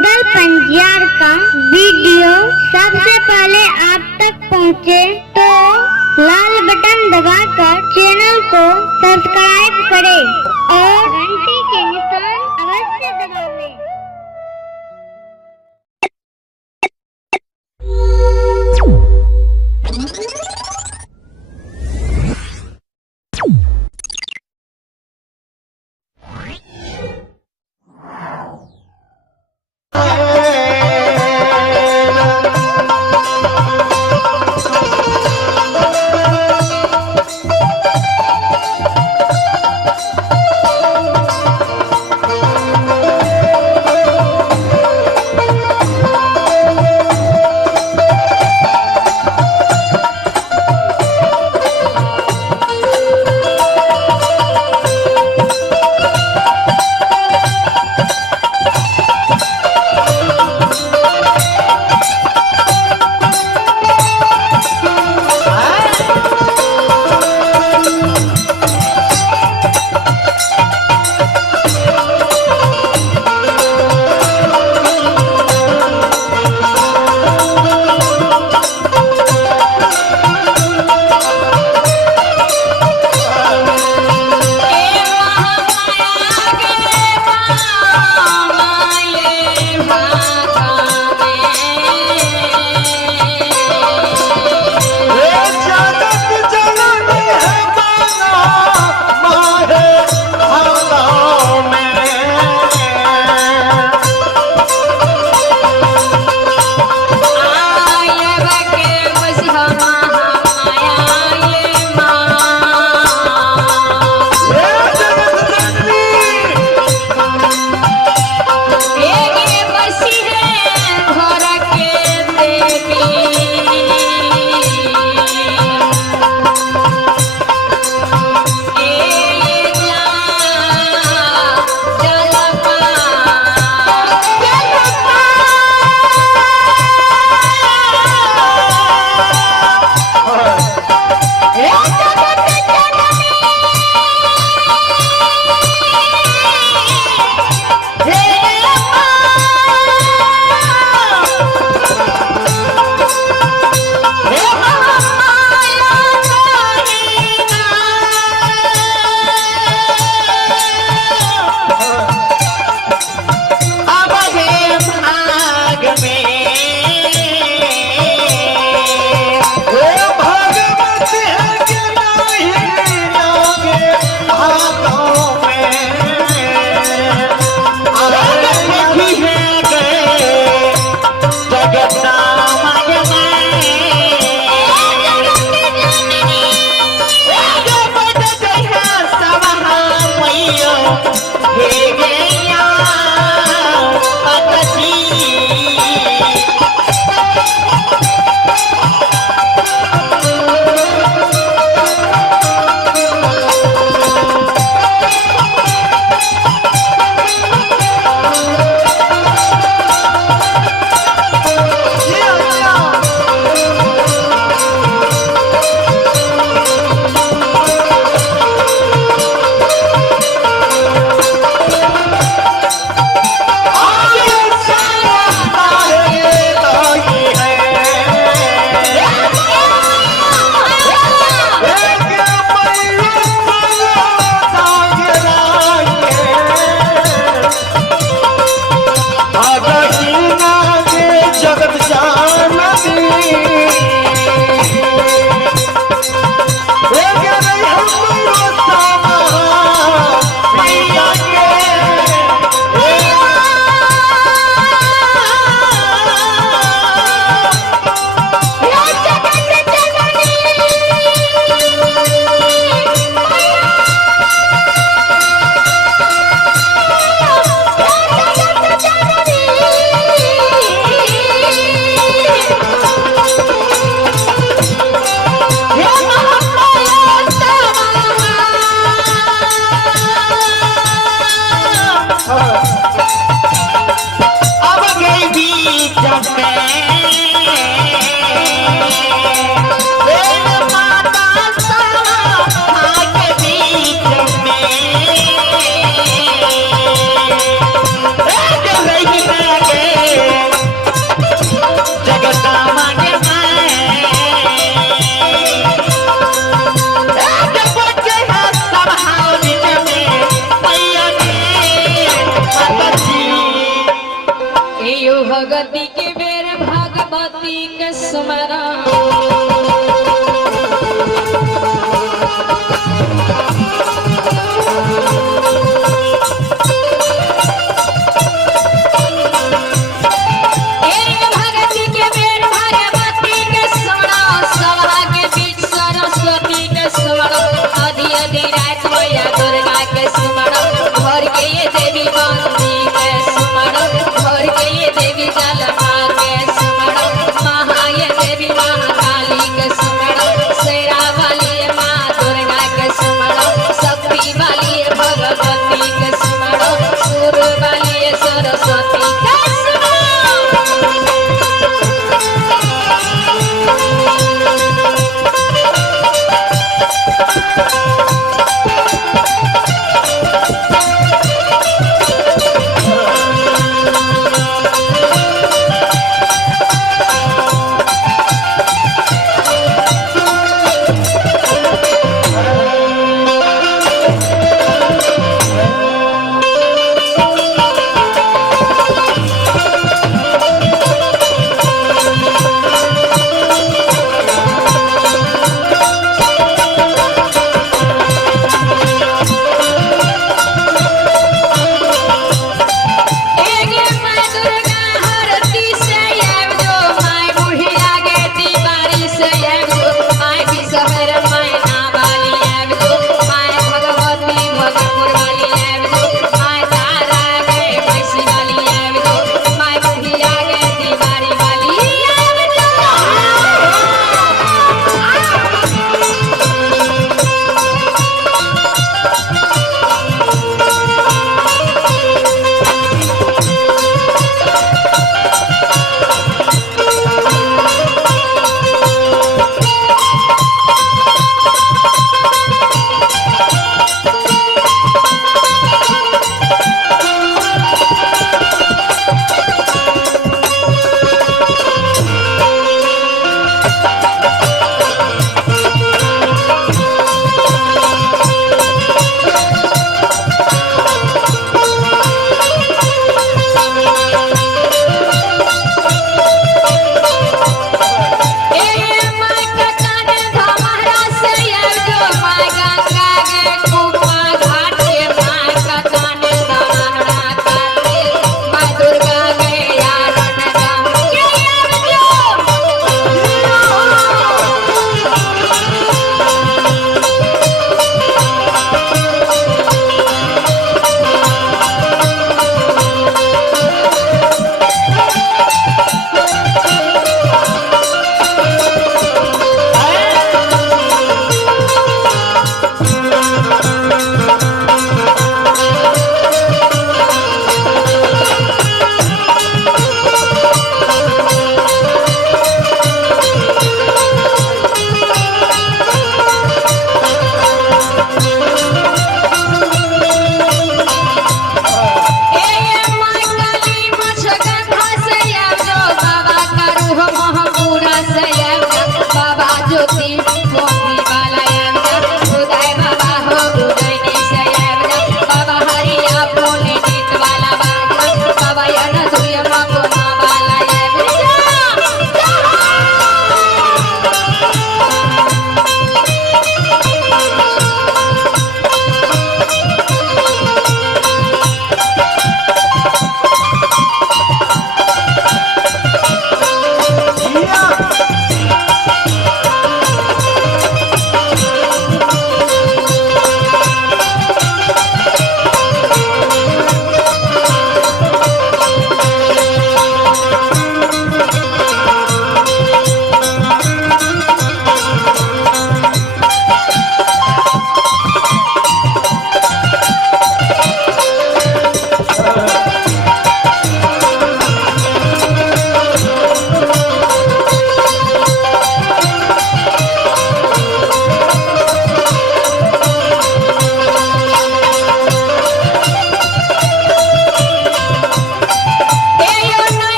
गूगल पंजियार का वीडियो सबसे पहले आप तक पहुंचे तो लाल बटन दबाकर चैनल को सब्सक्राइब करें और घंटी के निशान अवश्य दबावें।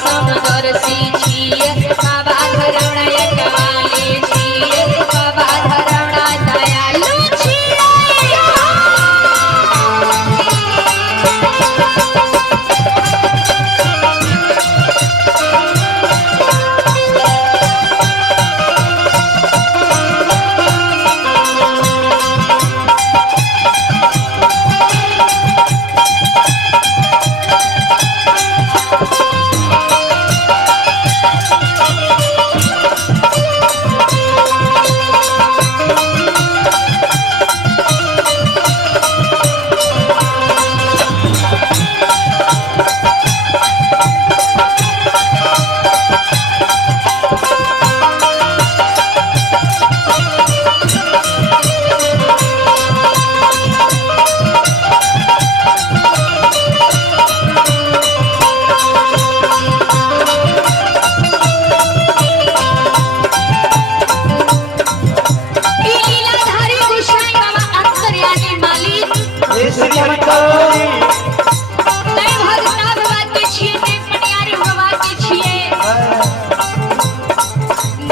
समदर्शी छियै श्री हरि ठाकुर जी नहीं भगता बाबा के छिए नहीं पनियारी बाबा के छिए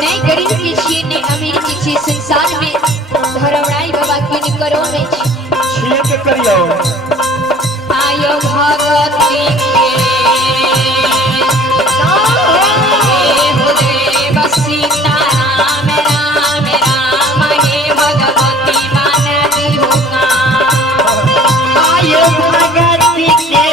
नहीं गरीब के छिए नहीं अमीर के छिए संसार में धर्मराई बाबा के निकरो नहीं छिए के करियो आयो भगती के सीता राम राम राम हे भगवती मान दी होगा आयो भगती के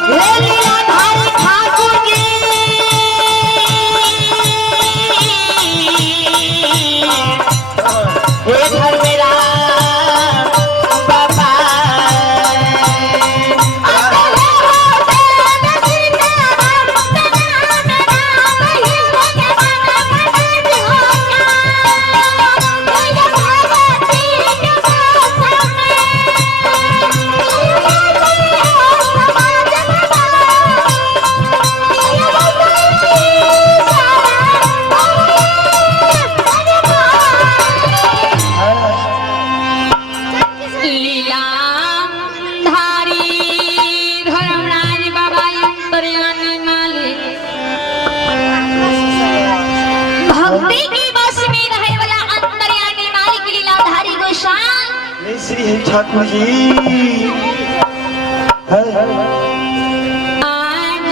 लीलाधारी ठाकुर जी हे घर मेरा बाबा लीला धारी धर्मराज बाबा अंतर्यामी मालिक भक्ति की बस में रहे वाला अंतर्यामी मालिक लीलाधारी गोसाई श्री हरि ठाकुर जी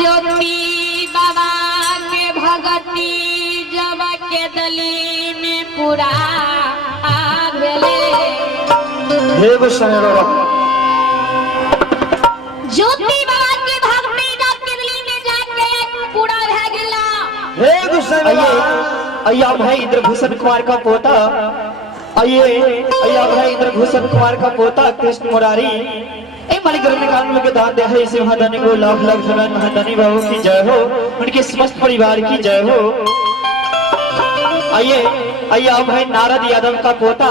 ज्योति बाबा के भगती जब के दली में पूरा आ गेले हे गोस्वामी बाबा ज्योति बाबा के भक्ति जब के दली में जाके पूरा भ गेला हे गोस्वामी बाबा अय्या भाई इंद्रभूषण कुमार का पोता अय्या भाई इंद्रभूषण कुमार का पोता कृष्ण मुरारी ए मालिक ने कानून के दान दे है इसे महादानी को लाख लाख धन्यवाद महादानी बाबू की जय हो उनके समस्त परिवार की जय हो आइए अय्या भाई नारद यादव का पोता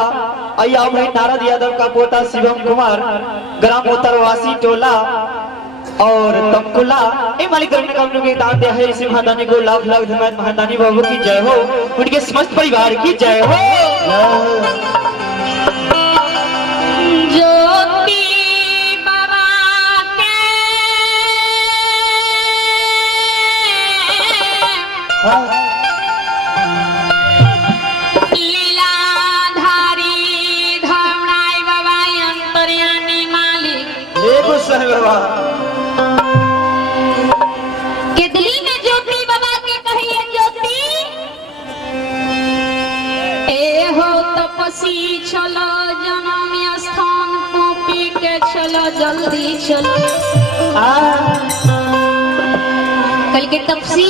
अय्या भाई नारद यादव का पोता शिवम कुमार ग्राम उत्तरवासी टोला और तमकुला ए मालिक ने कानून के दान दे है इसे महादानी को लाख लाख धन्यवाद महादानी बाबू की जय हो उनके समस्त परिवार की जय हो ज्योति बाबा के लीलाधारी धर्मराय बाबा अंतर्यामी मालिक हे गोस्वामी बाबा के दिल्ली में ज्योति बाबा के कहिए ज्योति ए हो तपसी चलो जन्म स्थान कॉपी के चलो जल्दी चलो कल के तपसी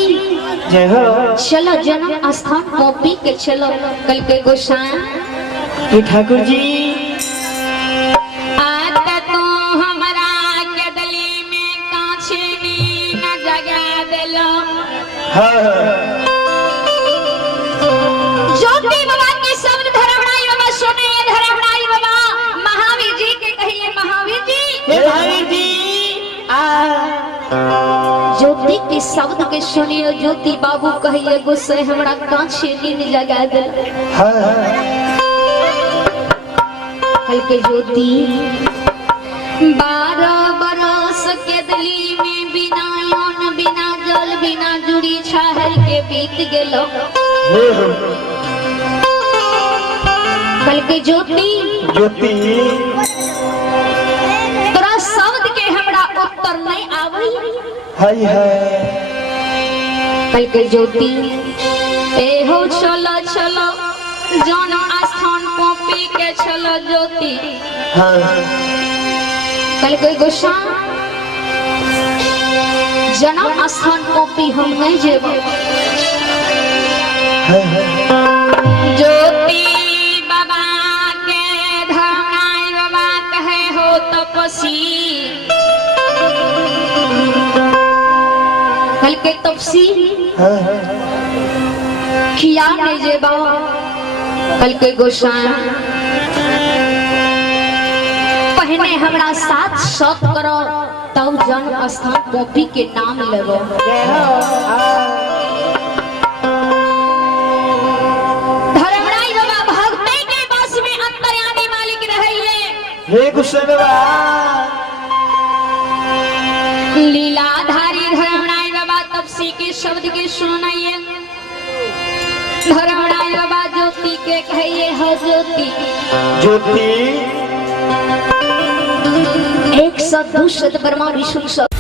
जय हो चलो जन्म स्थान कॉपी के चलो कल के गोसाई हे ठाकुर जी आत तो हमरा के दली में काछे नीन जगा देलो ज्योति बाबा के शब्द धर्मराय बाबा सुने धर्मराय बाबा महावीर जी के कहिए महावीर जी हे भाई जी ज्योति के शब्द के सुनिए ज्योति बाबू कहिए गुस्से हमरा काछे नीन जगा देलो कल के ज्योति 12 बरस के दली में बिना यौन बिना जल बिना जुड़ी छाहर के बीत गेलो कल के ज्योति ज्योति तोरा शब्द के हमरा उत्तर नहीं आवी हाय हाय कल के ज्योति ए हो चलो चलो जन्म स्थान कॉपी के चलो ज्योति कल के गोसाई जन्म स्थान कॉपी हम नहीं जेब ज्योति बाबा के धर्मराय बाबा कहे हो तपसी कल के तपसी खिया नहीं जेबा कल के गोसाई पहने हमरा साथ सत करो तब जन्म स्थान कॉपी के नाम लेबो हे गोसाई बाबा लीलाधारी धर्मराय बाबा तपसी के शब्द के सुनाइए। धर्मराय बाबा ज्योति के कहिए हो ज्योति। ज्योति 100 200 ब्रह्मा विष्णु सब